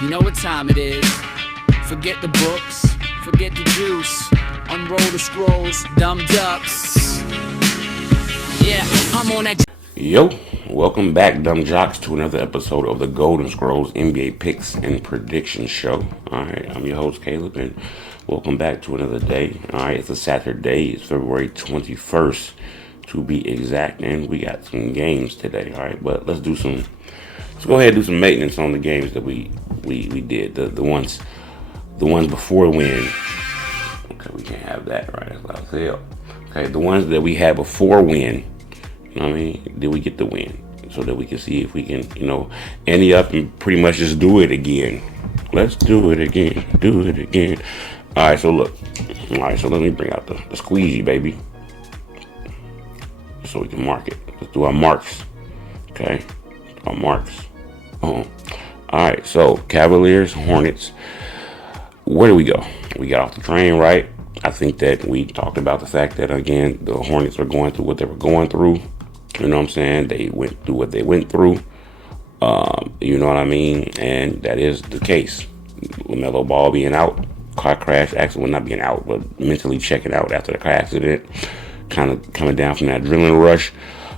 You know what time it is. Forget the books, forget the juice. Unroll the scrolls, dumb ducks. Yeah, I'm on that. Yo, welcome back, dumb jocks, to another episode of the Golden Scrolls NBA Picks and Prediction Show. Alright, I'm your host, Caleb, and welcome back to another day. Alright, it's a Saturday. It's February 21st, to be exact, and we got some games today. Alright, but let's go ahead and do some maintenance on the games that we did. The ones before win. Okay, we can't have that, right? That's what I said. Okay, the ones that we had before win. You know what I mean? Did we get the win? So that we can see if we can, ante up and pretty much just do it again. Let's do it again. Do it again. Alright, so look. Alright, so let me bring out the squeegee, baby. So we can mark it. Let's do our marks. Okay? Our marks. Alright, so Cavaliers, Hornets. Where do we go? We got off the train, right? I think that we talked about the fact that, again, the Hornets were going through what they were going through. You know what I'm saying? They went through what they went through. You know what I mean? And that is the case. LaMelo Ball being out, car crash, actually, well, not being out, but mentally checking out after the car accident, kind of coming down from that adrenaline rush,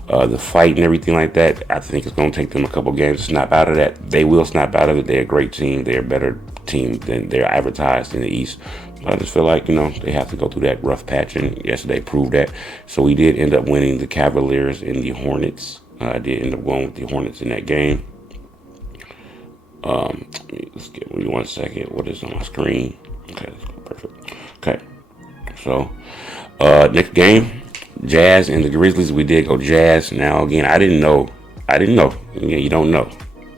the fight and everything like that. I think it's going to take them a couple games to snap out of that. They will snap out of it. They're a great team. They're a better team than they're advertised in the East. I just feel like, they have to go through that rough patch, and yesterday proved that. So we did end up winning the Cavaliers and the Hornets. I did end up going with the Hornets in that game. Let's give me 1 second. What is on my screen? Okay, that's perfect. Okay, so next game, Jazz and the Grizzlies. We did go Jazz. Now, again, I didn't know. Yeah, you don't know.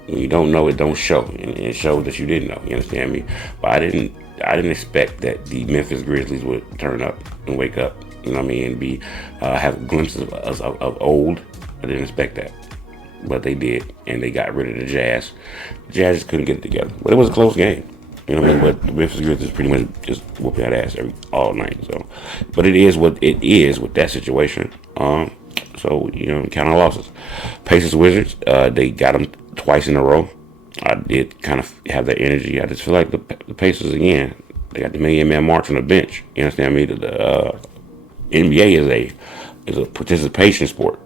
When you don't know, it don't show. And it shows that you didn't know. You understand me? But I didn't expect that the Memphis Grizzlies would turn up and wake up, and have glimpses of old. I didn't expect that, but they did, and they got rid of the Jazz. The Jazz just couldn't get it together, but it was a close game. You know what I mean? But the Memphis Grizzlies pretty much just whooping that ass all night. So, but it is what it is with that situation. So count our losses. Pacers Wizards, they got them twice in a row. I did kind of have that energy. I just feel like the Pacers, again, they got the million-man march on the bench. You understand me? The NBA is a participation sport.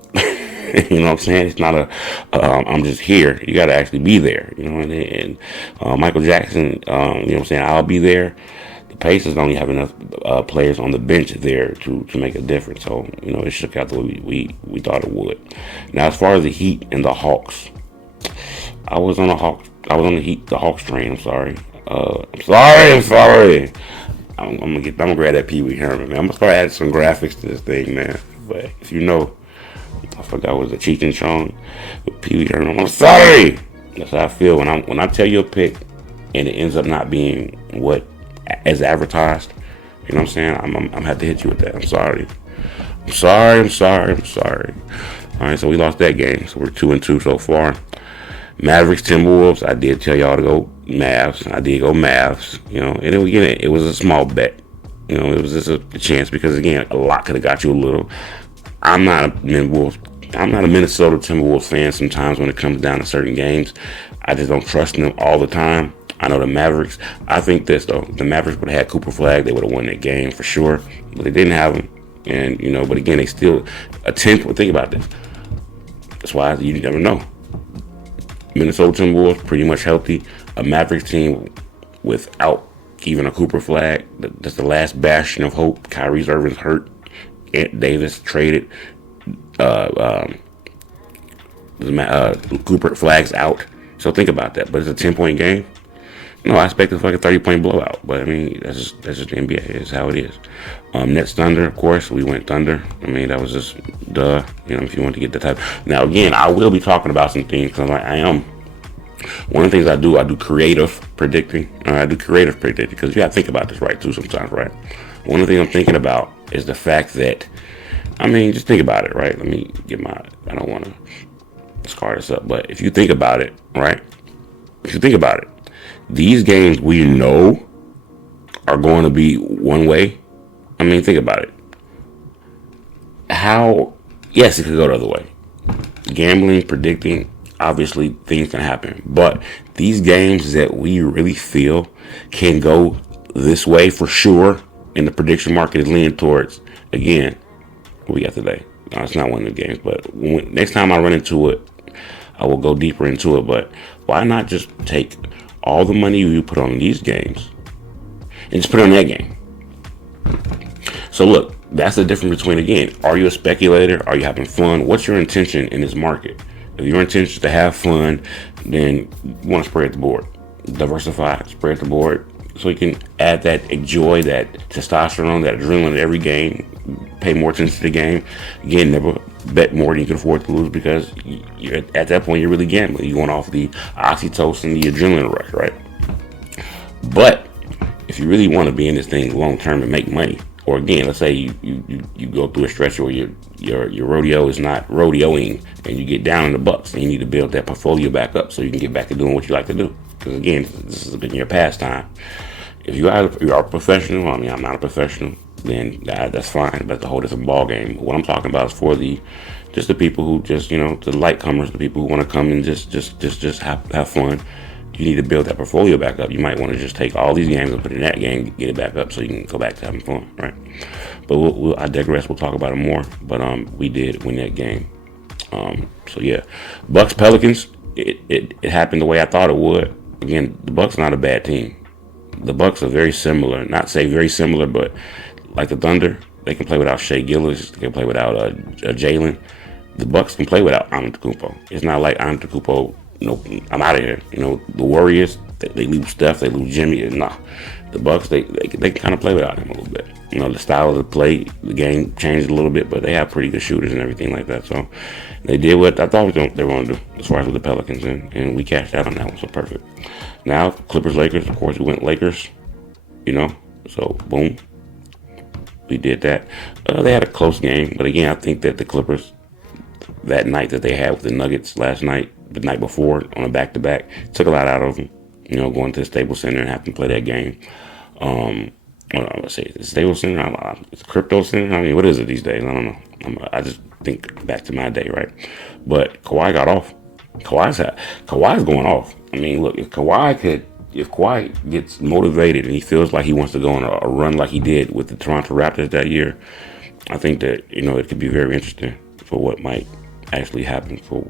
You know what I'm saying? It's not I'm just here. You got to actually be there. And Michael Jackson, you know what I'm saying? I'll be there. The Pacers don't even have enough players on the bench there to make a difference. So, it shook out the way we thought it would. Now, as far as the Heat and the Hawks, I was on the Hawks train. I'm sorry. I'm sorry. I'm gonna grab that Pee Wee Herman, man. I'm gonna start adding some graphics to this thing, man. But if I forgot what was the Cheech and Chong with Pee Wee Herman. I'm sorry. That's how I feel when I tell you a pick and it ends up not being what as advertised. You know what I'm saying? I'm have to hit you with that. I'm sorry. All right, so we lost that game. So we're 2-2 so far. Mavericks, Timberwolves. I did tell y'all to go Mavs. I did go Mavs. And again, it was a small bet. It was just a chance because, again, a lot could have got you a little. I'm not a Minnesota Timberwolves fan. Sometimes when it comes down to certain games, I just don't trust them all the time. I know the Mavericks. I think this though, the Mavericks would have had Cooper Flag. They would have won that game for sure, but they didn't have him. And but again, they still attempt. Well, think about this. That's why you never know. Minnesota Timberwolves pretty much healthy. A Mavericks team without even a Cooper Flag. That's the last bastion of hope. Kyrie Irving's hurt. Ant Davis traded. Cooper Flag's out. So think about that. But it's a 10-point game. I expected like a 30-point blowout. But I mean, that's just the NBA. It's how it is. Nets Thunder, of course. We went Thunder. I mean, that was just duh. If you want to get the type. Now again, I will be talking about some things because I am. One of the things I do creative predicting. I do creative predicting because you got to think about this right too sometimes, right? One of the things I'm thinking about is the fact that, just think about it, right? Let me get I don't want to scar this up, but if you think about it, right? These games we know are going to be one way. Think about it. Yes, it could go the other way. Gambling, predicting, obviously things can happen. But these games that we really feel can go this way for sure, and the prediction market is leaning towards, again, what we got today. No, it's not one of the games, but next time I run into it, I will go deeper into it. But why not just take all the money you put on these games and just put it on that game? So look, that's the difference between, again, are you a speculator? Are you having fun? What's your intention in this market? If your intention is to have fun, then you want to spread the board. Diversify, spread the board, so you can add that joy, that testosterone, that adrenaline at every game. Pay more attention to the game. Again, never bet more than you can afford to lose, because you're, at that point, you're really gambling. You're going off the oxytocin, the adrenaline rush, right? But if you really want to be in this thing long term and make money, or again, let's say you go through a stretch where your rodeo is not rodeoing, and you get down in the bucks, and you need to build that portfolio back up so you can get back to doing what you like to do. Because again, this has been your pastime. If you are a professional, I mean, I'm not a professional, then that's fine. That's a whole different ball game. What I'm talking about is for just the people who just, the lightcomers, the people who want to come and just have fun. You need to build that portfolio back up. You might want to just take all these games and put in that game, get it back up, so you can go back to having fun, right? But I digress. We'll talk about it more. But we did win that game. So yeah, Bucks Pelicans. It happened the way I thought it would. Again, the Bucks are not a bad team. The Bucks are very similar. Not say very similar, but like the Thunder, they can play without Shea Gillis. They can play without Jalen. The Bucks can play without Antetokounmpo. It's not like Antetokounmpo. I'm out of here. The Warriors, they lose Steph, they lose Jimmy. Nah, the Bucks, they can kind of play without him a little bit. The style of the play, the game changed a little bit, but they have pretty good shooters and everything like that. So they did what I thought they were going to do as far as with the Pelicans, and we cashed out on that one. So perfect. Now Clippers, Lakers. Of course, we went Lakers. So boom, we did that. They had a close game, but again, I think that the Clippers, that night that they had with the Nuggets last night, the night before on a back-to-back, took a lot out of them. Going to the Staples Center and having to play that game. Let's say the Staples Center, it's Crypto Center. I mean, what is it these days? I don't know. I just think back to my day, right? But Kawhi got off. Kawhi's going off. I mean, look, if Kawhi gets motivated and he feels like he wants to go on a run like he did with the Toronto Raptors that year, I think that it could be very interesting for what might actually happen for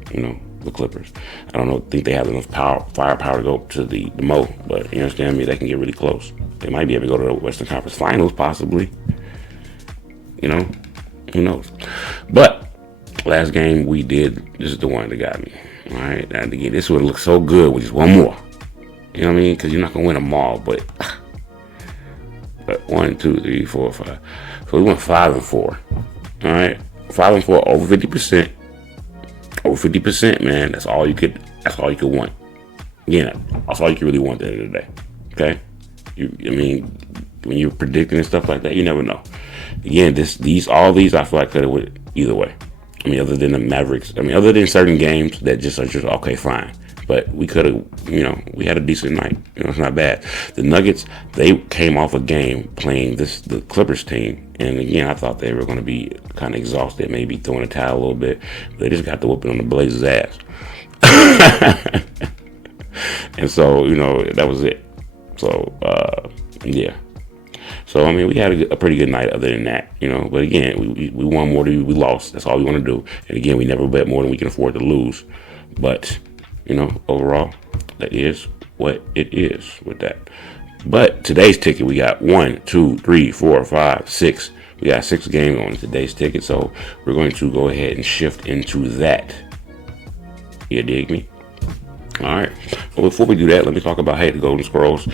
the Clippers. I don't think they have enough firepower to go to the Mo, but you understand me, they can get really close. They might be able to go to the Western Conference Finals, possibly. Who knows? But last game we did, this is the one that got me. All right, and again, this would look so good with just one more. You know what I mean? Because you're not gonna win them all, but 1, 2, 3, 4, 5. So we went 5-4. All right, 5-4, over 50%. Over 50%, man. That's all you could want. Yeah, that's all you could really want at the end of the day. Okay? When you're predicting and stuff like that, you never know. Again, all these I feel like could have went either way. Other than the Mavericks. Other than certain games that just are just okay, fine. But we could have, we had a decent night. It's not bad. The Nuggets, they came off a game playing the Clippers team. And again, I thought they were going to be kind of exhausted, maybe throwing a towel a little bit. But they just got the whooping on the Blazers' ass. And so, that was it. So, yeah. So, we had a pretty good night other than that, But again, we won more than we lost. That's all we want to do. And again, we never bet more than we can afford to lose. But, overall, that is what it is with that. But today's ticket, we got 1, 2, 3, 4, 5, 6. We got 6 games on today's ticket. So we're going to go ahead and shift into that. You dig me? All right. Well, before we do that, let me talk about, the Golden Scrolls.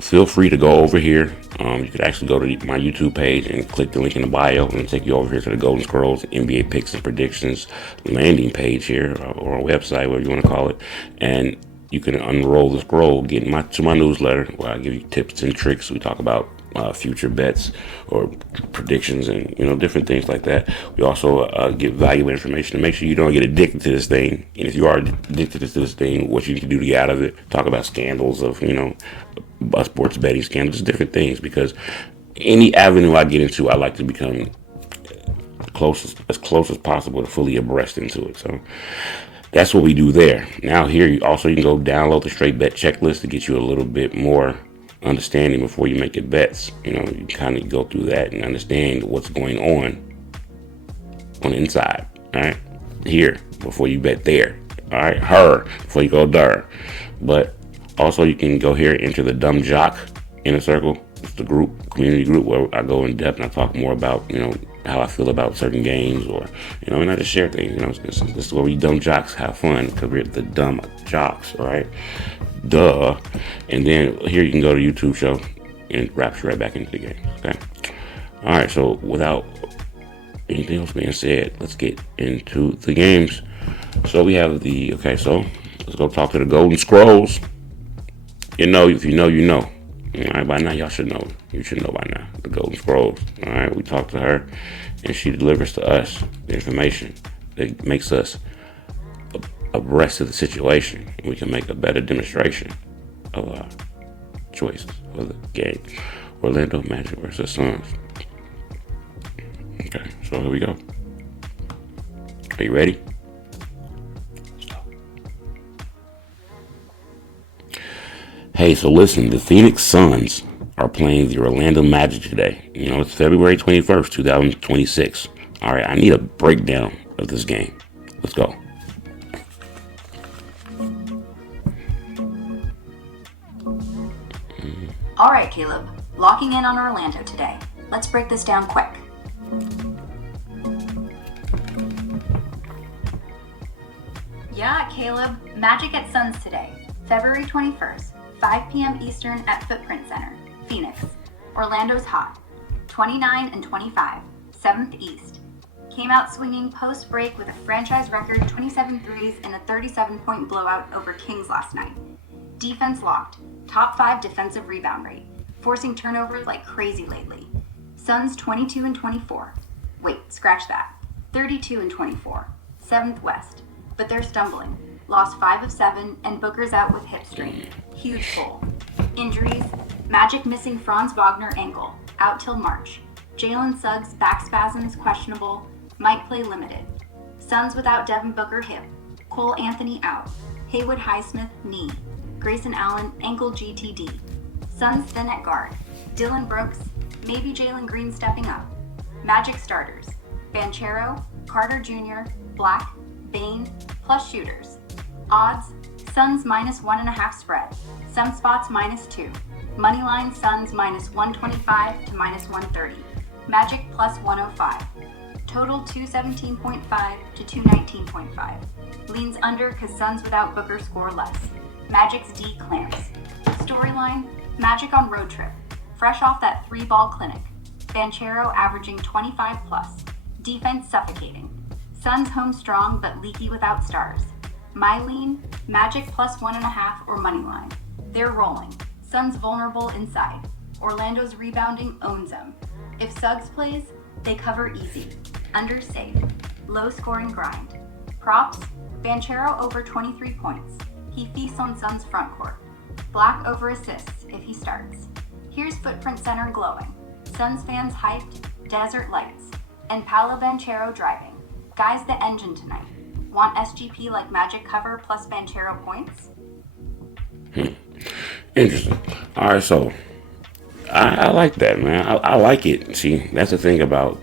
Feel free to go over here. You could actually go to my YouTube page and click the link in the bio, and it'll take you over here to the Golden Scrolls NBA picks and predictions landing page here, or a website, whatever you want to call it. And you can unroll the scroll, get to my newsletter, where I give you tips and tricks. We talk about future bets or predictions and different things like that. We also give valuable information to make sure you don't get addicted to this thing. And if you are addicted to this thing, what you need to do to get out of it. Talk about scandals of sports betting scandals, different things. Because any avenue I get into, I like to become as close as possible to fully abreast into it. So That's what we do there. Now here, you can go download the straight bet checklist to get you a little bit more understanding before you make your bets. You kind of go through that and understand what's going on the inside. All right, here before you bet there. All right, her before you go there. But also you can go here into the Dumb Jock Inner Circle. It's the community group where I go in depth and I talk more about how I feel about certain games, or and I just share things. This is where we dumb jocks have fun, because we're the dumb jocks, all right? Duh. And then here you can go to YouTube show and it wraps you right back into the game. Okay. All right. So without anything else being said, let's get into the games. So we have so let's go talk to the Golden Scrolls. If you know, you know. All right, by now y'all should know. You should know by now. The Golden Scrolls. All right, we talked to her, and she delivers to us the information that makes us abreast of the situation, and we can make a better demonstration of our choices for the game. Orlando Magic versus Suns. Okay, so here we go. Are you ready? Hey, so listen, the Phoenix Suns are playing the Orlando Magic today. It's February 21st, 2026. All right, I need a breakdown of this game. Let's go. All right, Caleb. Locking in on Orlando today. Let's break this down quick. Yeah, Caleb. Magic at Suns today. February 21st. 5 p.m. Eastern at Footprint Center, Phoenix. Orlando's hot. 29 and 25, 7th East. Came out swinging post-break with a franchise record 27 threes and a 37-point blowout over Kings last night. Defense locked. Top 5 defensive rebound rate. Forcing turnovers like crazy lately. Suns 22 and 24. Wait, scratch that. 32 and 24. 7th West. But they're stumbling. Lost 5 of 7, and Booker's out with hip strain. Huge hole. Injuries: Magic missing Franz Wagner ankle, out till March. Jalen Suggs back spasms questionable, might play limited. Suns without Devin Booker hip. Cole Anthony out. Haywood Highsmith knee. Grayson Allen ankle GTD. Suns thin at guard. Dylan Brooks, maybe Jalen Green stepping up. Magic starters: Banchero, Carter Jr., Black, Bane, plus shooters. Odds: Suns minus 1.5 spread. Some spots -2. Moneyline Suns minus 125 to minus 130. Magic plus 105. Total 217.5 to 219.5. Leans under because Suns without Booker score less. Magic's D clamps. Storyline: Magic on road trip. Fresh off that 3-ball clinic. Banchero averaging 25 plus. Defense suffocating. Suns home strong but leaky without stars. My lean: Magic plus 1.5 or moneyline. They're rolling. Suns vulnerable inside. Orlando's rebounding owns them. If Suggs plays, they cover easy. Under safe. Low scoring grind. Props: Banchero over 23 points. He feasts on Suns front court. Black over assists if he starts. Here's Footprint Center glowing. Suns fans hyped, desert lights. And Paolo Banchero driving. Guy's the engine tonight. Want SGP like Magic cover plus Banchero points? Interesting. All right, so I like that, man. I like it. See, that's the thing about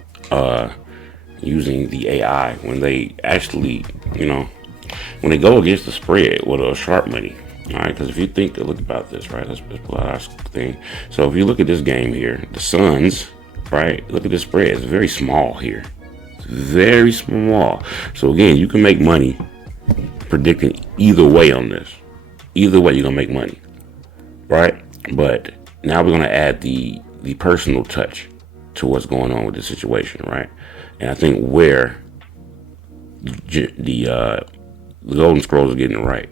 using the AI when they actually, when they go against the spread with a sharp money. All right, because if you look about this, right? Let's pull out our thing. So if you look at this game here, the Suns, right? Look at the spread. It's very small here. Very small. So again, you can make money predicting either way on this. Either way, you're gonna make money, right? But now we're gonna add the personal touch to what's going on with the situation, right? And I think where the Golden Scrolls are getting it right.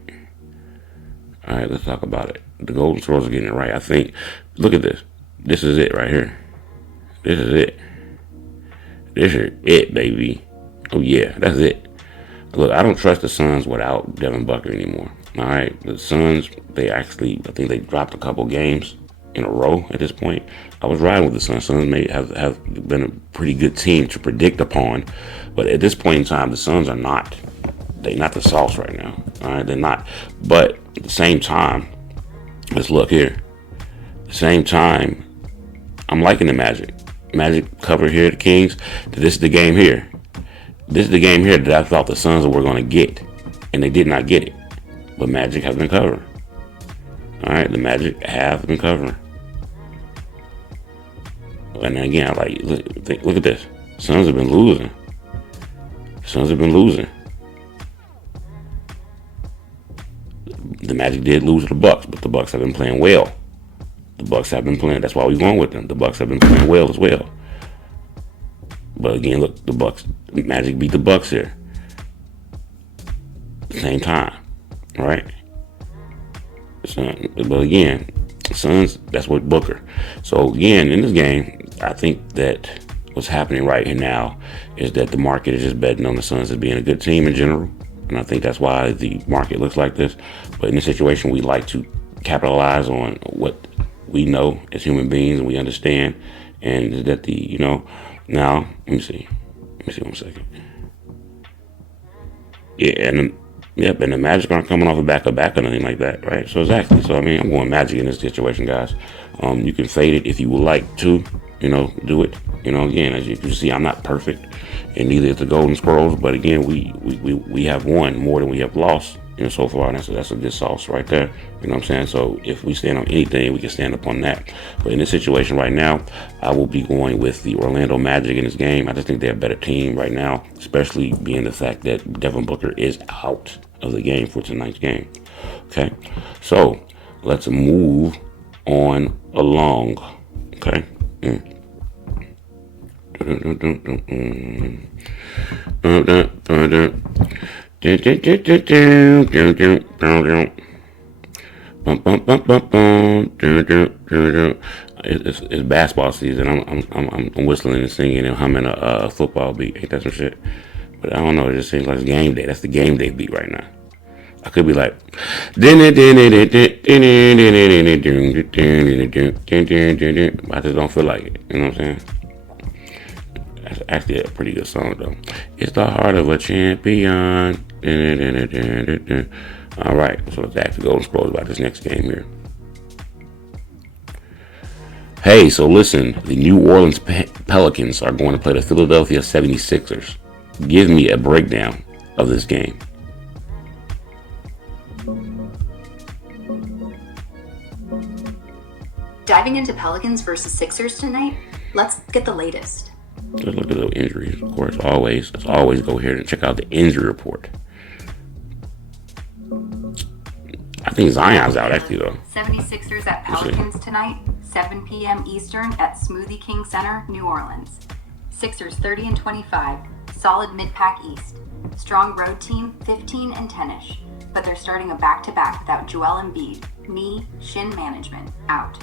All right, let's talk about it. The Golden Scrolls are getting it right. I think. Look at this. This is it right here. This is it. This is it, baby. Oh, yeah, that's it. Look, I don't trust the Suns without Devin Booker anymore. All right, the Suns, I think they dropped a couple games in a row at this point. I was riding with the Suns. Suns may have been a pretty good team to predict upon. But at this point in time, the Suns are not They're not the sauce right now. All right, they're not. But at the same time, let's look here. At the same time, I'm liking the Magic. Magic cover here, the Kings. This is the game here. This is the game here that I thought the Suns were going to get, and they did not get it. But Magic has been covering. All right, the Magic have been covering. And then again, I like look at this. Suns have been losing. Suns have been losing. The Magic did lose to the Bucks, but the Bucks have been playing well. The Bucks have been playing. That's why we're going with them. The Bucks have been playing well as well. But again, look, the Magic beat the Bucks here. Same time, right? So, but again, Suns, that's what Booker. So again, in this game, I think that what's happening right here now is that the market is just betting on the Suns as being a good team in general. And I think that's why the market looks like this. But in this situation, we like to capitalize on what we know as human beings and we understand. And that now, let me see 1 second. Yeah, and the Magic aren't coming off a back or anything like that, right? So exactly. So I mean, I'm going Magic in this situation, guys. You can fade it if you would like to, do it. Again, as you can see, I'm not perfect, and neither is the Golden Squirrels. But again, we have won more than we have lost, so far. And that's a good sauce right there. You know what I'm saying? So if we stand on anything, we can stand up on that. But in this situation right now, I will be going with the Orlando Magic in this game. I just think they're a better team right now, especially being the fact that Devin Booker is out of the game for tonight's game. Okay, so let's move on along. Okay. It's basketball season. I'm whistling and singing and humming a football beat. Ain't that some shit? But I don't know. It just seems like it's game day. That's the game day beat right now. I could be like, I just don't feel like it. You know what I'm saying? That's actually a pretty good song though. It's the heart of a champion. All right, so let's actually go and scroll about this next game here. Hey, so listen, the New Orleans Pelicans are going to play the Philadelphia 76ers. Give me a breakdown of this game. Diving into Pelicans versus Sixers tonight, let's get the latest. Let's look at the injuries, of course. Let's always go here and check out the injury report. I think Zion's out actually though. 76ers at Pelicans tonight, 7 p.m. Eastern at Smoothie King Center, New Orleans. Sixers 30-25, solid mid-pack East. Strong road team, 15-10ish, but they're starting a back-to-back without Joel Embiid, knee, shin management, out.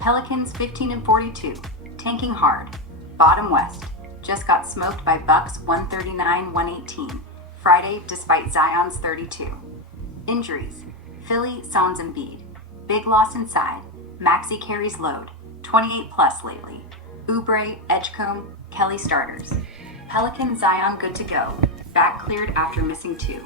Pelicans 15-42, tanking hard. Bottom West, just got smoked by Bucks 139-118, Friday despite Zion's 32. Injuries, Philly sans Embiid, big loss inside, Maxey carries load, 28 plus lately. Oubre, Edgecombe, Kelly starters. Pelican Zion good to go, back cleared after missing 2.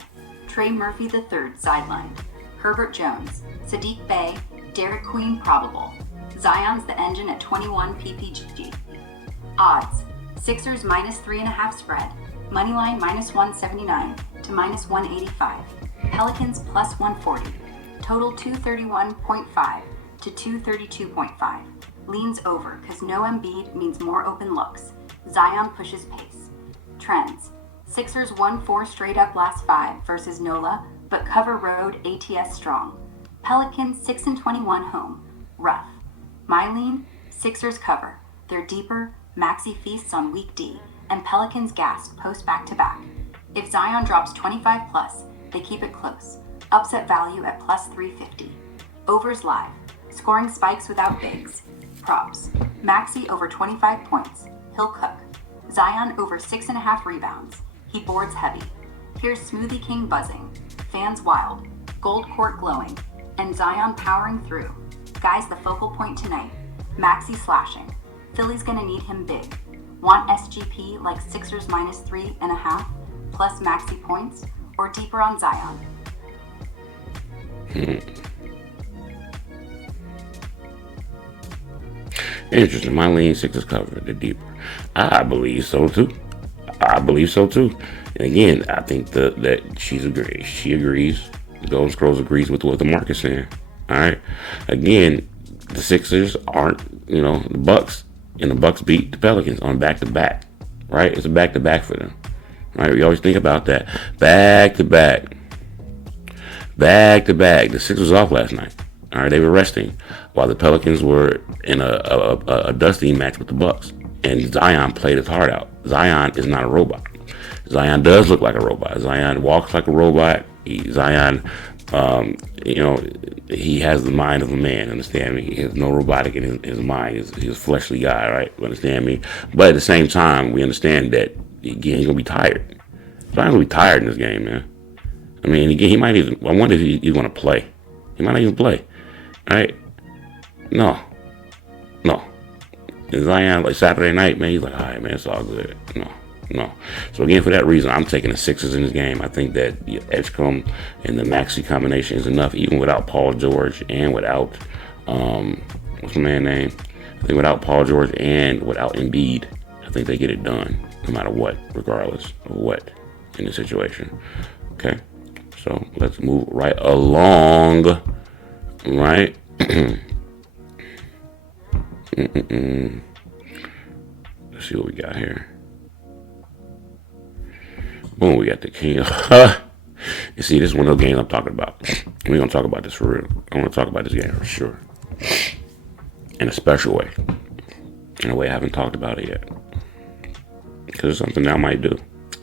Trey Murphy III sidelined. Herbert Jones, Sadiq Bey, Derek Queen probable. Zion's the engine at 21 ppg. Odds, Sixers -3.5 spread, moneyline -179 to -185. Pelicans +140, total 231.5 to 232.5. Leans over because no Embiid means more open looks. Zion pushes pace. Trends, Sixers won 4 straight up last 5 versus NOLA, but cover road ATS strong. Pelicans 6-21 home, rough. My lean, Sixers cover. They're deeper, Maxey feasts on week D, and Pelicans gassed post back-to-back. If Zion drops 25 plus, they keep it close. Upset value at +350. Overs live. Scoring spikes without bigs. Props. Maxey over 25 points. He'll cook. Zion over 6.5 rebounds. He boards heavy. Here's Smoothie King buzzing. Fans wild. Gold court glowing. And Zion powering through. Guy's the focal point tonight. Maxey slashing. Philly's gonna need him big. Want SGP like Sixers -3.5 plus Maxey points? or deeper on Zion? Interesting. My lean Sixers cover the deeper. I believe so too. And again, I think that she agrees. The Golden Scrolls agrees with what the market's saying. All right. Again, the Sixers aren't, the Bucks, and the Bucks beat the Pelicans on back-to-back. Right? It's a back-to-back for them. Right? We always think about that. Back-to-back. The Sixers off last night. All right, they were resting while the Pelicans were in a dusty match with the Bucks. And Zion played his heart out. Zion is not a robot. Zion does look like a robot. Zion walks like a robot. Zion, he has the mind of a man, understand me? He has no robotic in his mind. He's a fleshly guy, right? Understand me? But at the same time, we understand that, again, he's going to be tired. Zion's going to be tired in this game, man. I mean, again, he might even, I wonder if he's going to play. He might not even play, right? No. And Zion, like Saturday night, man, he's like, all right, man, it's all good. No. So again, for that reason, I'm taking the Sixers in this game. I think that the Edgecombe and the Maxey combination is enough, even without Paul George and without, what's the man's name? I think without Paul George and without Embiid, I think they get it done, no matter what, regardless of what in the situation. Okay, so let's move right along, right? Let's see what we got here. Boom, we got the King. You see, this is one of those games I'm talking about. We're going to talk about this for real. I want to talk about this game for sure. In a special way. In a way I haven't talked about it yet. Because it's something that I might do.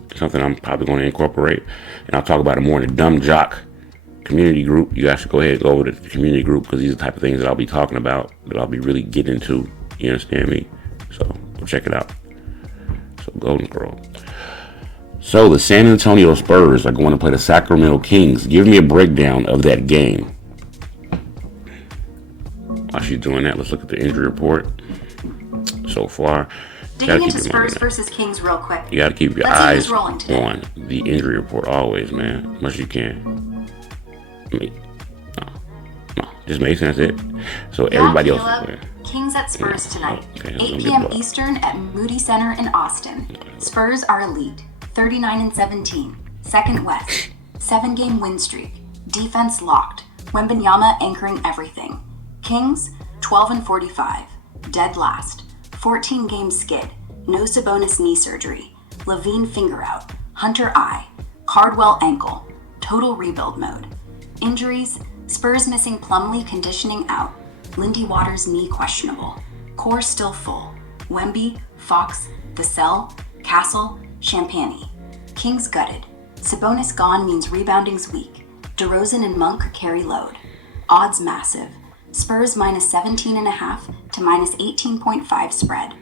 It's something I'm probably going to incorporate. And I'll talk about it more in the Dumb Jock community group. You guys should go ahead and go over to the community group, because these are the type of things that I'll be talking about, that I'll be really getting into. You understand me? So, go check it out. So, Golden Girl. So, the San Antonio Spurs are going to play the Sacramento Kings. Give me a breakdown of that game. While she's doing that, let's look at the injury report so far. Digging into Spurs versus Kings real quick. You got to keep your eyes on the injury report always, man. As much as you can. No. Just makes sense. So everybody else is playing. Kings at Spurs tonight. 8 p.m. Eastern at Moody Center in Austin. Spurs are elite. 39-17. Second West. 7-game win streak. Defense locked. Wembanyama anchoring everything. Kings 12-45. Dead last. 14-game skid. No Sabonis knee surgery. Levine finger out. Hunter eye. Cardwell ankle. Total rebuild mode. Injuries: Spurs missing Plumlee conditioning out. Lindy Waters knee questionable. Core still full. Wemby, Fox, Vassell, Castle, Champagny. Kings gutted. Sabonis gone means rebounding's weak. DeRozan and Monk carry load. Odds massive. Spurs minus 17.5 to minus 18.5 spread.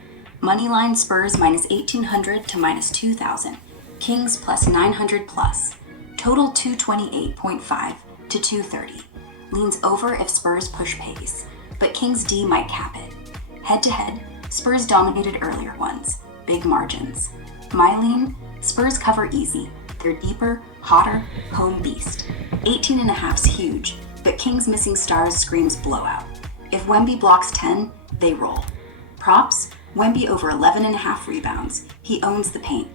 Moneyline Spurs minus 1,800 to minus 2,000. Kings plus 900 plus. Total 228.5 to 230. Leans over if Spurs push pace, but Kings D might cap it. Head to head, Spurs dominated earlier ones. Big margins. My lean, Spurs cover easy. They're deeper, hotter, home beast. 18.5's huge, but Kings missing stars screams blowout. If Wemby blocks 10, they roll. Props, Wemby over 11.5 rebounds. He owns the paint.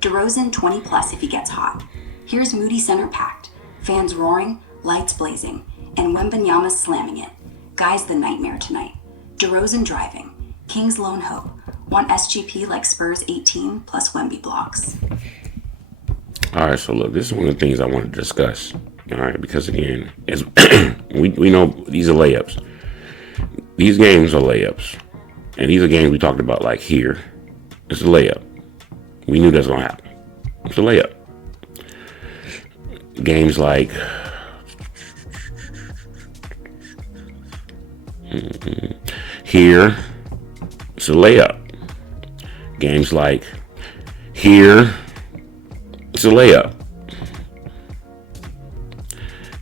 DeRozan 20 plus if he gets hot. Here's Moody Center packed. Fans roaring, lights blazing, and Wembanyama slamming it. Guy's the nightmare tonight. DeRozan driving. Kings lone hope. Want SGP like Spurs 18 plus Wemby blocks. All right, so look, this is one of the things I want to discuss. All right, because again, as we know these are layups. These games are layups. And these are games we talked about like here. It's a layup. We knew that's going to happen. It's a layup. Games like here, it's a layup. Games like here, it's a layup.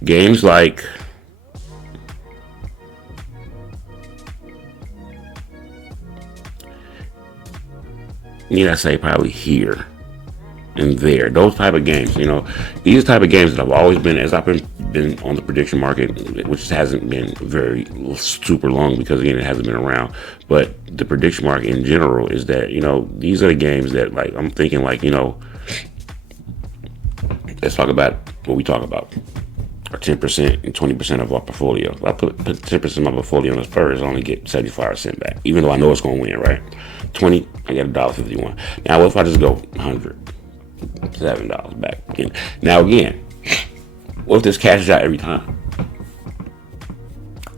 Games like I say probably here. and there. Those type of games, these type of games that I've always been, as I've been on the prediction market, which hasn't been very super long because again it hasn't been around. But the prediction market in general is that these are the games that like I'm thinking like let's talk about what we talk about. Or 10% and 20% of our portfolio. If I put 10% of my portfolio on the Spurs, I only get 75% back, even though I know it's going to win, right? 20, I get $1.51. Now, what if I just go $107 back? Now, again, what if this cashes out every time?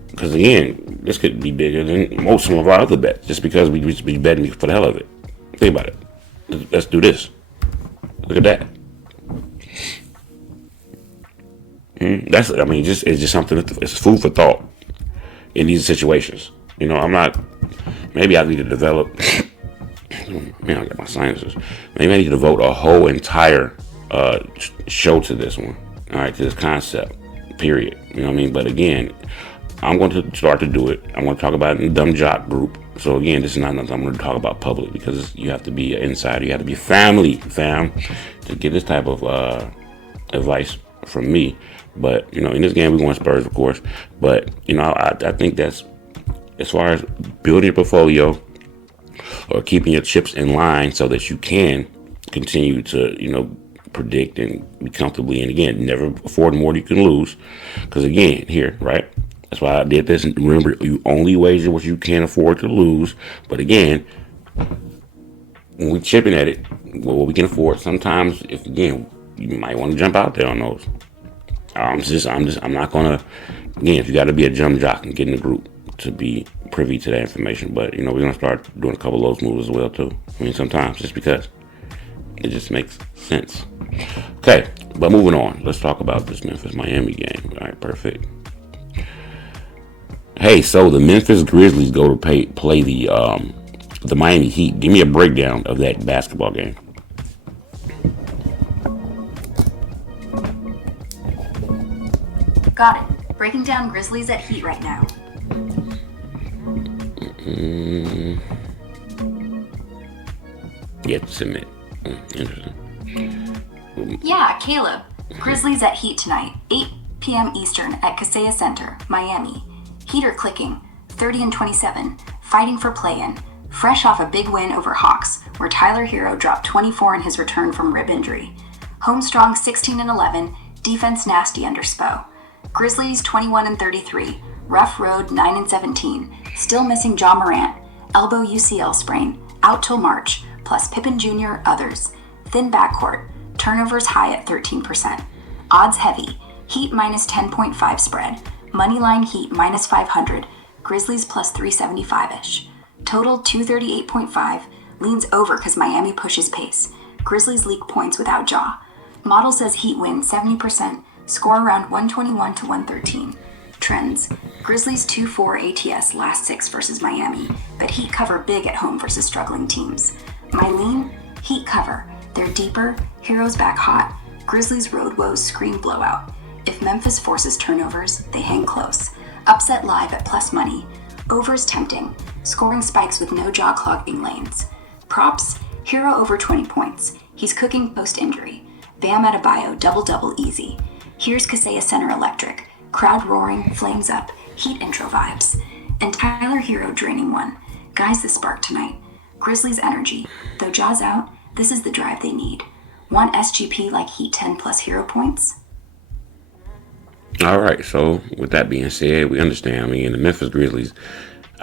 Because, again, this could be bigger than most of our other bets, just because we just be betting for the hell of it. Think about it. Let's do this. Look at that. It's just something. It's food for thought in these situations. I'm not. Maybe I need to develop. Man, I got my sinuses. Maybe I need to devote a whole entire show to this one. All right, to this concept. Period. You know what I mean? But again, I'm going to start to do it. I'm going to talk about it in the Dumb Jock group. So again, this is not nothing I'm going to talk about public because you have to be an insider. You have to be fam, to get this type of advice from me. But, in this game, we're going Spurs, of course. But, I think that's, as far as building your portfolio or keeping your chips in line so that you can continue to, predict and be comfortably. And, again, never afford more than you can lose. Because, again, here, right? That's why I did this. And remember, you only wager what you can afford to lose. But, again, when we're chipping at it, what we can afford, sometimes, you might want to jump out there on those. I'm not gonna. Again, if you got to be a jump jock and get in the group to be privy to that information, but we're gonna start doing a couple of those moves as well too. Sometimes just because it just makes sense. Okay, but moving on, let's talk about this Memphis-Miami game. All right, perfect. Hey, so the Memphis Grizzlies go to play the Miami Heat. Give me a breakdown of that basketball game. Got it. Breaking down Grizzlies at Heat right now. Yeah, submit. Interesting. Yeah, Caleb. Grizzlies at Heat tonight, 8 p.m. Eastern at Kaseya Center, Miami. Heat are clicking, 30-27, fighting for play-in, fresh off a big win over Hawks, where Tyler Hero dropped 24 in his return from rib injury. Home strong 16-11, defense nasty under Spo. Grizzlies 21-33, rough road 9-17, still missing Ja Morant, elbow UCL sprain, out till March, plus Pippen Jr., others. Thin backcourt, turnovers high at 13%. Odds heavy, Heat minus 10.5 spread, moneyline Heat minus 500, Grizzlies plus 375-ish. Total 238.5, leans over because Miami pushes pace. Grizzlies leak points without Ja. Model says Heat win 70%, score around 121 to 113. Trends. Grizzlies 2-4 ATS last 6 versus Miami, but Heat cover big at home versus struggling teams. My lean? Heat cover. They're deeper, Heroes back hot, Grizzlies road woes scream blowout. If Memphis forces turnovers, they hang close. Upset live at plus money. Overs tempting, scoring spikes with no jaw clogging lanes. Props, Hero over 20 points. He's cooking post-injury. Bam Adebayo double-double easy. Here's Kaseya Center electric. Crowd roaring, flames up, Heat intro vibes. And Tyler Hero draining one. Guys the spark tonight. Grizzlies energy. Though Ja's out, this is the drive they need. Want SGP like Heat 10 plus Hero points? All right, so with that being said, we understand. The Memphis Grizzlies,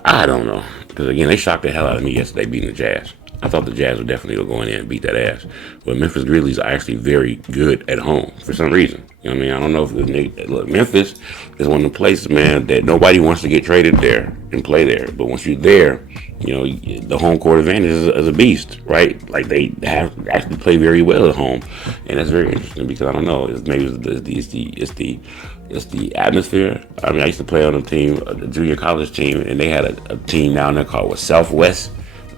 I don't know. Because, again, they shocked the hell out of me yesterday beating the Jazz. I thought the Jazz would definitely go in there and beat that ass. But Memphis Grizzlies are actually very good at home for some reason. I don't know if look, Memphis is one of the places, man, that nobody wants to get traded there and play there. But once you're there, the home court advantage is a beast, right? Like they have actually play very well at home, and that's very interesting because I don't know. It's the atmosphere. I used to play on a junior college team, and they had a team down there called Southwest.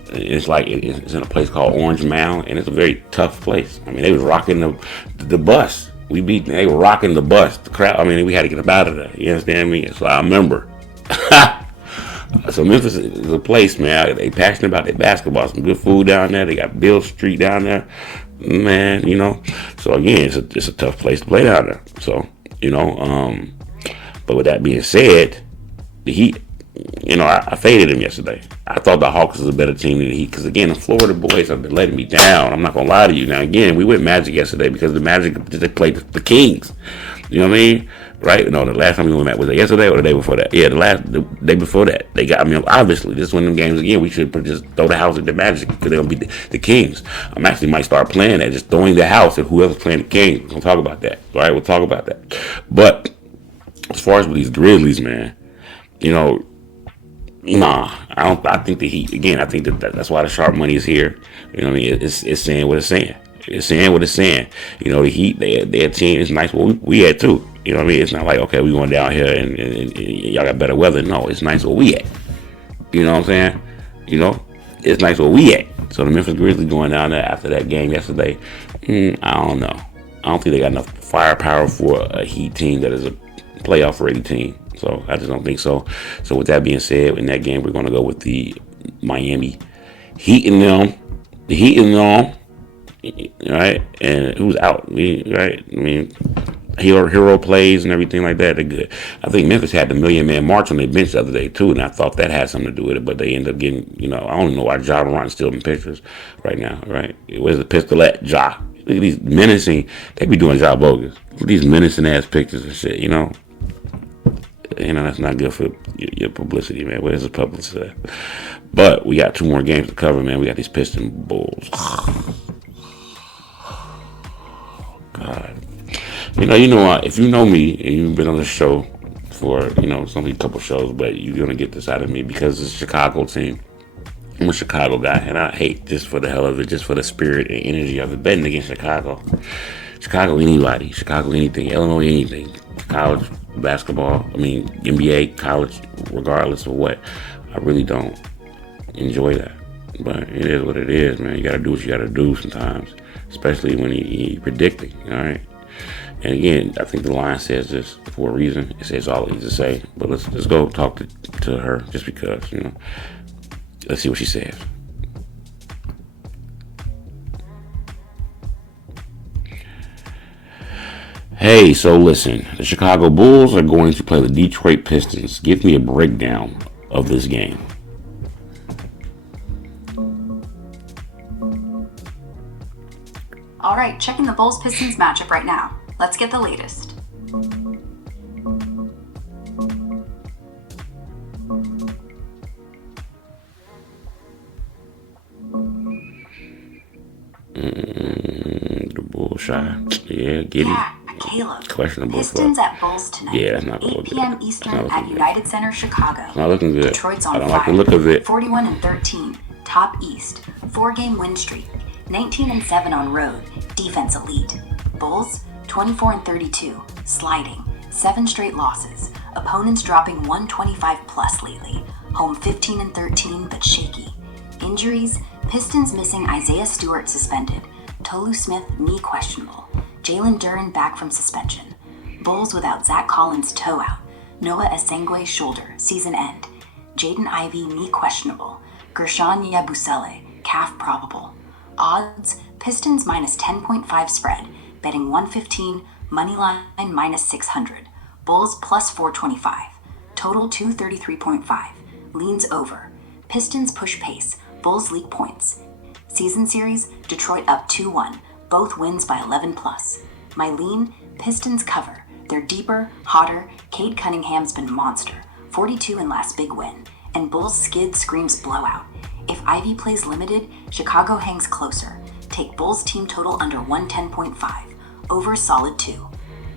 It's like it's in a place called Orange Mound, and it's a very tough place. They was rocking the bus. They were rocking the bus. The crowd. We had to get them out of there. You understand me? So I remember. So Memphis is a place, man. They passionate about their basketball. Some good food down there. They got Bill Street down there, man. You know. So again, it's a tough place to play down there. So you know. But with that being said, the Heat. You know, I faded them yesterday. I thought the Hawks was a better team than the Heat. Because, again, the Florida boys have been letting me down. I'm not going to lie to you. Now, again, we went Magic yesterday because the Magic, they played the Kings. You know what I mean? Right? No, the last time we went, was it yesterday or the day before that? Yeah, the day before that. They got, I mean, obviously, this is one of them games, again, we should just throw the house at the Magic because they're going to be the Kings. I'm actually might start playing that, just throwing the house at whoever's playing the Kings. We're going to talk about that. All right? We'll talk about that. But as far as with these Grizzlies, man, you know, nah, I don't. I think the Heat again. I think that's why the sharp money is here. You know what I mean? It's saying what it's saying. It's saying what it's saying. You know, the Heat, their team is nice. What we had too. You know what I mean? It's not like, okay, we going down here and y'all got better weather. No, it's nice where we at. You know what I'm saying? You know, it's nice where we at. So the Memphis Grizzlies going down there after that game yesterday. I don't know. I don't think they got enough firepower for a Heat team that is a playoff ready team. So I just don't think so. So with that being said, in that game, we're going to go with the Miami Heat in them. The Heat in them, right? And who's out? Right? I mean, hero plays and everything like that. They're good. I think Memphis had the million-man march on their bench the other day, too, and I thought that had something to do with it, but they ended up getting, you know, I don't know why Ja Morant's still in pictures right now, right? Where's the pistolette? Ja. Look at these menacing, they be doing Ja bogus. These menacing-ass pictures and shit, you know? You know, that's not good for your publicity, man. Where's the publicity? But we got 2 more games to cover, man. We got these Pistons Bulls. God. You know what? If you know me and you've been on the show for, you know, it's only a couple shows, but you're going to get this out of me because it's a Chicago team. I'm a Chicago guy, and I hate just for the hell of it, just for the spirit and energy of it, betting against Chicago. Chicago anybody. Chicago anything. Illinois anything. College basketball, I mean NBA, college, regardless of what. I really don't enjoy that. But it is what it is, man. You gotta do what you gotta do sometimes. Especially when you're predicting, alright? And again, I think the line says this for a reason. It says all it needs to say. But let's go talk to her just because, you know. Let's see what she says. Hey, so listen, the Chicago Bulls are going to play the Detroit Pistons. Give me a breakdown of this game. All right, checking the Bulls-Pistons matchup right now. Let's get the latest. The Bulls shy. Yeah, get it. Caleb. Questionable. Pistons at Bulls tonight. Yeah, that's not 8 p.m. Eastern at United Center, Chicago. It's not looking good. Detroit's on I don't fire. like the look of it. 41-13, top East, 4-game win streak, 19-7 on road, defense elite. Bulls 24-32, sliding, 7 straight losses. Opponents dropping 125 plus lately. Home 15-13, but shaky. Injuries: Pistons missing Isaiah Stewart suspended, Tolu Smith knee questionable, Jalen Duren back from suspension. Bulls without Zach Collins toe out, Noah Esengwe shoulder, season end. Jaden Ivey knee questionable, Gershon Yabusele calf probable. Odds: Pistons minus 10.5 spread, betting 115, moneyline minus 600. Bulls plus 425, total 233.5, leans over. Pistons push pace, Bulls leak points. Season series, Detroit up 2-1, both wins by 11 plus. My lean, Pistons cover. They're deeper, hotter. Cade Cunningham's been monster, 42 in last big win. And Bulls skid screams blowout. If Ivy plays limited, Chicago hangs closer. Take Bulls team total under 110.5, over solid 2.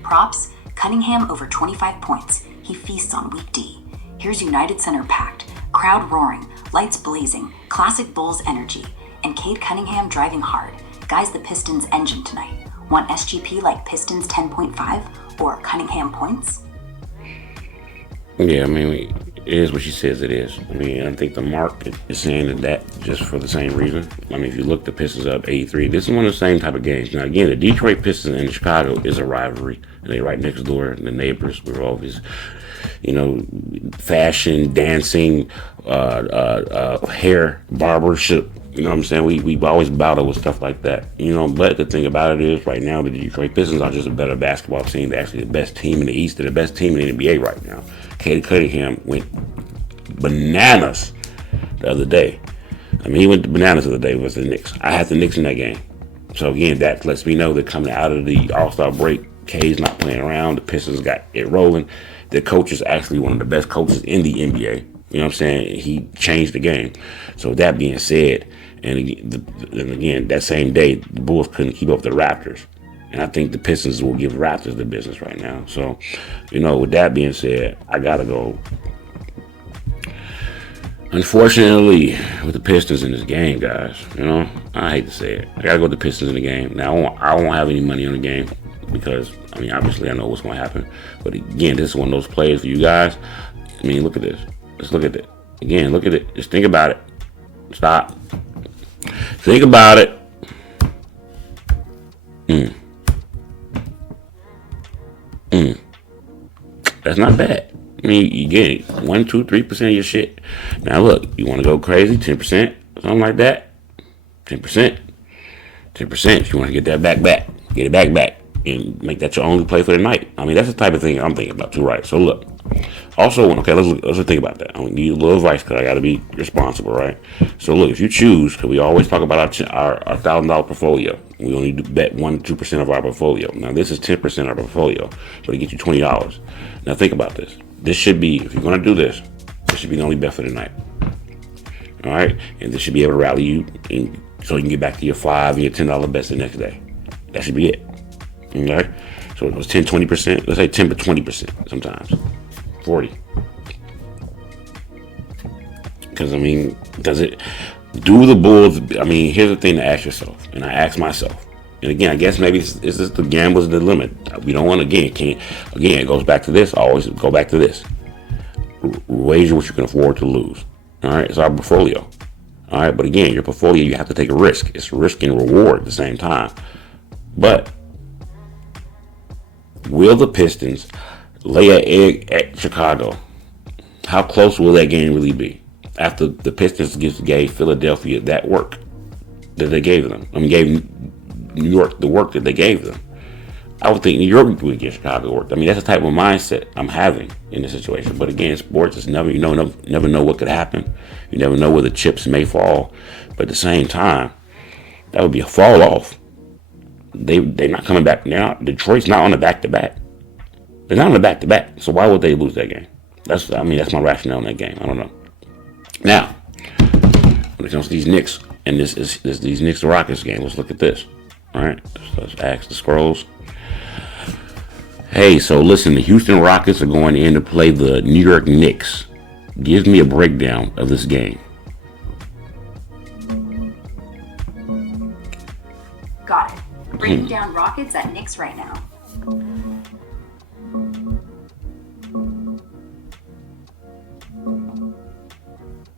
Props: Cunningham over 25 points. He feasts on week D. Here's United Center packed, crowd roaring, lights blazing, classic Bulls energy, and Cade Cunningham driving hard. Guys, the Pistons engine tonight. Want SGP like Pistons 10.5 or Cunningham points? Yeah, I mean, it is what she says it is. I mean, I think the mark is saying that just for the same reason. I mean, if you look, the Pistons up 83. This is one of the same type of games. Now, again, the Detroit Pistons and Chicago is a rivalry, and they're right next door, and the neighbors. We're always fashion, dancing, hair, barbership. You know what I'm saying? We always battle with stuff like that. But the thing about it is, right now, the Detroit Pistons are just a better basketball team. They're actually the best team in the East. They're the best team in the NBA right now. Cade Cunningham went bananas the other day. He went bananas the other day versus the Knicks. I had the Knicks in that game. So, again, that lets me know that coming out of the All-Star break, Cade's not playing around. The Pistons got it rolling. The coach is actually one of the best coaches in the NBA. You know what I'm saying? He changed the game. So, that being said, and again, that same day, the Bulls couldn't keep up with the Raptors. And I think the Pistons will give Raptors the business right now. So, with that being said, I got to go. Unfortunately, with the Pistons in this game, guys, I hate to say it. I got to go with the Pistons in the game. Now, I won't have any money on the game because, obviously I know what's going to happen. But again, this is one of those plays for you guys. Look at this. Let's look at it. Again, look at it. Just think about it. Stop. Think about it. That's not bad. You get it. 1, 2, 3% of your shit. Now look, you want to go crazy, 10%, something like that. 10%. 10%. If you want to get that back. Get it back. And make that your only play for the night. That's the type of thing I'm thinking about too, right? So look. Also, okay, let's think about that. I need a little advice because I got to be responsible, right? So look, if you choose, because we always talk about our $1,000 portfolio. We only bet 1 to 2% of our portfolio. Now this is 10% of our portfolio, but it gets you $20. Now think about this. This should be, if you're going to do this, this should be the only bet for the night. All right? And this should be able to rally you so you can get back to your $5 and your $10 bets the next day. That should be it. Okay? So it was 10, 20%. Let's say 10 to 20% sometimes. 40. Because, does it, do the Bulls, here's the thing to ask yourself, and I ask myself. And again, I guess maybe is this the gambler's the limit. We don't want to, again, it goes back to this. I always go back to this. Wager what you can afford to lose. All right, it's our portfolio. All right, but again, your portfolio, you have to take a risk. It's risk and reward at the same time. But will the Pistons lay an egg at Chicago? How close will that game really be? After the Pistons gave Philadelphia that work that they gave them. Gave New York the work that they gave them. I would think New York would give Chicago work. That's the type of mindset I'm having in this situation. But again, sports is never know what could happen. You never know where the chips may fall. But at the same time, that would be a fall off. They're not coming back now. Detroit's not on the back-to-back. They're not on the back-to-back. So why would they lose that game? That's my rationale in that game. I don't know. Now, when it comes to these Knicks and these Knicks Rockets game, let's look at this. All right, let's ask the scrolls. Hey, so listen, the Houston Rockets are going in to play the New York Knicks. Give me a breakdown of this game. Got it. Breaking down Rockets at Knicks right now.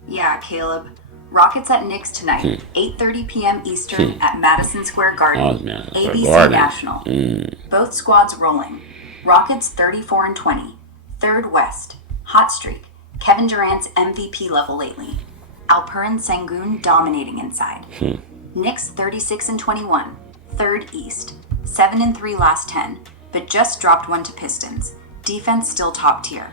Yeah, Caleb. Rockets at Knicks tonight, 8:30 p.m. Eastern at Madison Square Garden, ABC National. Both squads rolling. Rockets 34-20, third West, hot streak. Kevin Durant's MVP level lately. Alperen Sengun dominating inside. Knicks 36-21, third East, 7-3 last 10, but just dropped one to Pistons. Defense still top tier.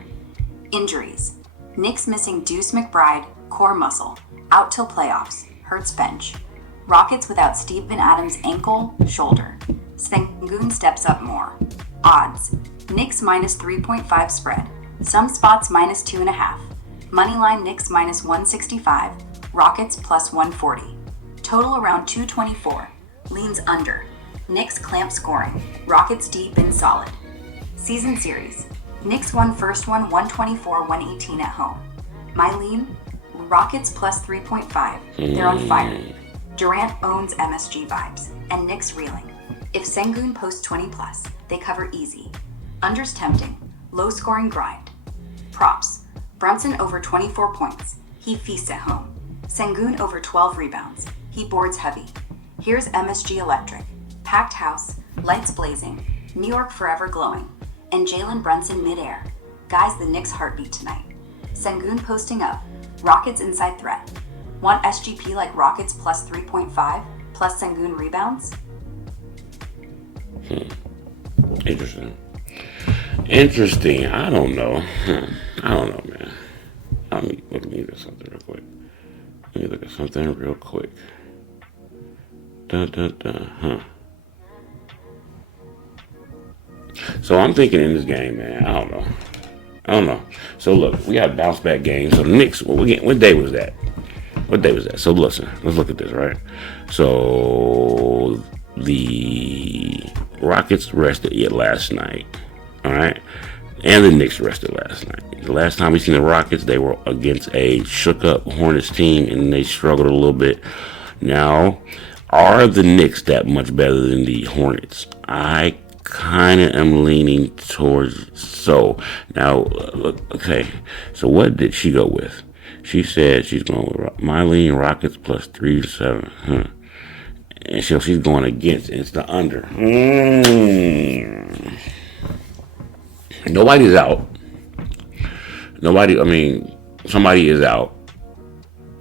Injuries. Knicks missing Deuce McBride, core muscle, out till playoffs, hurts bench. Rockets without Steven Adams' ankle, shoulder. Sengun steps up more. Odds. Knicks minus 3.5 spread. Some spots minus 2.5. Moneyline Knicks minus 165. Rockets plus 140. Total around 224. Leans under. Knicks clamp scoring. Rockets deep and solid. Season series. Knicks won first one 124-118 at home. My lean? Rockets plus 3.5. They're on fire. Durant owns MSG vibes. And Knicks reeling. If Sengun posts 20 plus, they cover easy. Unders tempting. Low scoring grind. Props. Brunson over 24 points. He feasts at home. Sengun over 12 rebounds. He boards heavy. Here's MSG electric. Packed house. Lights blazing. New York forever glowing. And Jalen Brunson midair. Guys, the Knicks heartbeat tonight. Sengun posting up. Rockets inside threat. Want SGP like Rockets plus 3.5 plus Sengun rebounds? Interesting. I don't know. I don't know, man. Let me look at something real quick. So I'm thinking in this game, man. I don't know. So look, we got bounce back games. So the Knicks, what day was that? So listen, let's look at this, right? So the Rockets rested yet last night, all right? And the Knicks rested last night. The last time we seen the Rockets, they were against a shook-up Hornets team, and they struggled a little bit. Now, are the Knicks that much better than the Hornets? I kind of am leaning towards so. Now, okay, so what did she go with? She said she's going with Mylene Rockets plus 3 to 7. And so she's going against, and it's the under. Nobody's out. Somebody is out.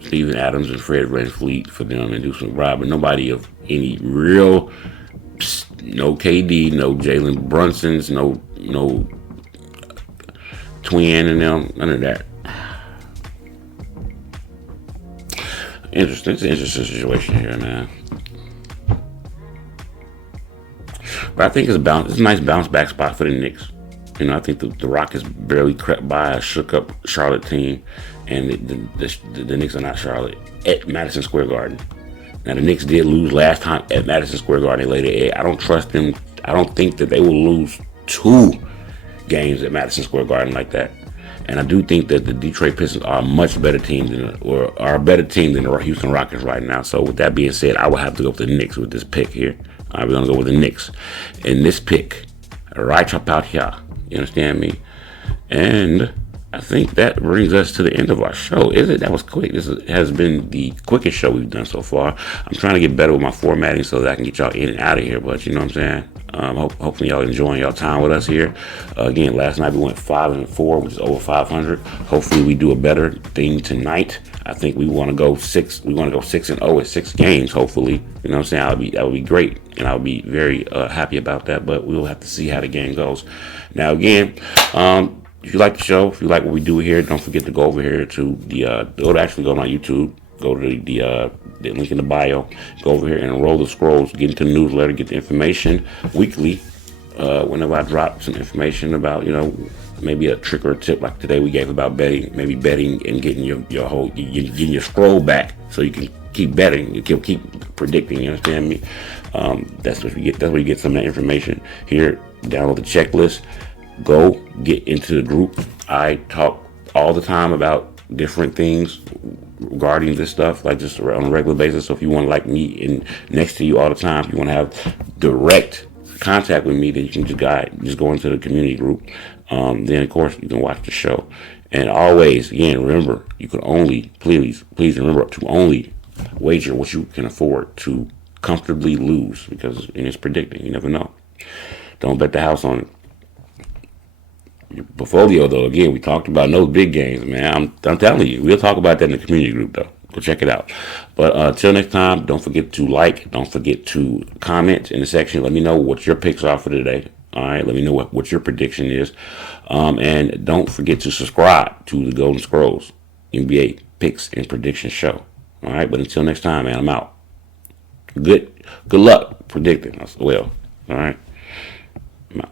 Steven Adams and Fred VanVleet for them and do some Rob, but nobody of any real. No KD, no Jalen Brunsons, no Twin and them, none of that. Interesting. It's an interesting situation here, man. But I think it's a nice bounce back spot for the Knicks. I think the Rockets barely crept by a shook up Charlotte team, and the Knicks are not Charlotte at Madison Square Garden. Now the Knicks did lose last time at Madison Square Garden. They laid an egg. I don't trust them. I don't think that they will lose 2 games at Madison Square Garden like that. And I do think that the Detroit Pistons are a much better team are a better team than the Houston Rockets right now. So with that being said, I will have to go with the Knicks with this pick here. All right, we're gonna go with the Knicks in this pick. Right up out here. You understand me? And I think that brings us to the end of our show. Is it? That was quick. This has been the quickest show we've done so far. I'm trying to get better with my formatting so that I can get y'all in and out of here. But you know what I'm saying? Hopefully y'all enjoying y'all time with us here. Again, last night we went 5-4, which is over 500. Hopefully we do a better thing tonight. I think we want to go 6. We want to go 6-0 at 6 games. Hopefully, you know what I'm saying. That would be great, and I would be very happy about that. But we'll have to see how the game goes. Now, again, if you like the show, if you like what we do here, don't forget to go over here to go to my YouTube. Go to the link in the bio. Go over here and roll the scrolls. Get into the newsletter. Get the information weekly. Whenever I drop some information about, maybe a trick or a tip like today we gave about betting, maybe betting and getting getting your scroll back so you can keep betting. You can keep predicting. You understand me? That's what you get. That's where you get some of that information. Here, download the checklist. Go get into the group. I talk all the time about different things regarding this stuff, like just on a regular basis. So if you want to like me next to you all the time, if you want to have direct contact with me, then you can just go into the community group. Then of course you can watch the show. And always, again, remember, you can only, please remember to only wager what you can afford to comfortably lose, because it's predicting. You never know. Don't bet the house on it. Your portfolio, though, again, we talked about those big games, man. I'm telling you, we'll talk about that in the community group, though. Go check it out. But until next time, don't forget to like. Don't forget to comment in the section. Let me know what your picks are for today. All right, let me know what your prediction is. And don't forget to subscribe to the Golden Scrolls NBA Picks and Prediction Show. All right, but until next time, man, I'm out. Good luck predicting as well. All right, I'm out.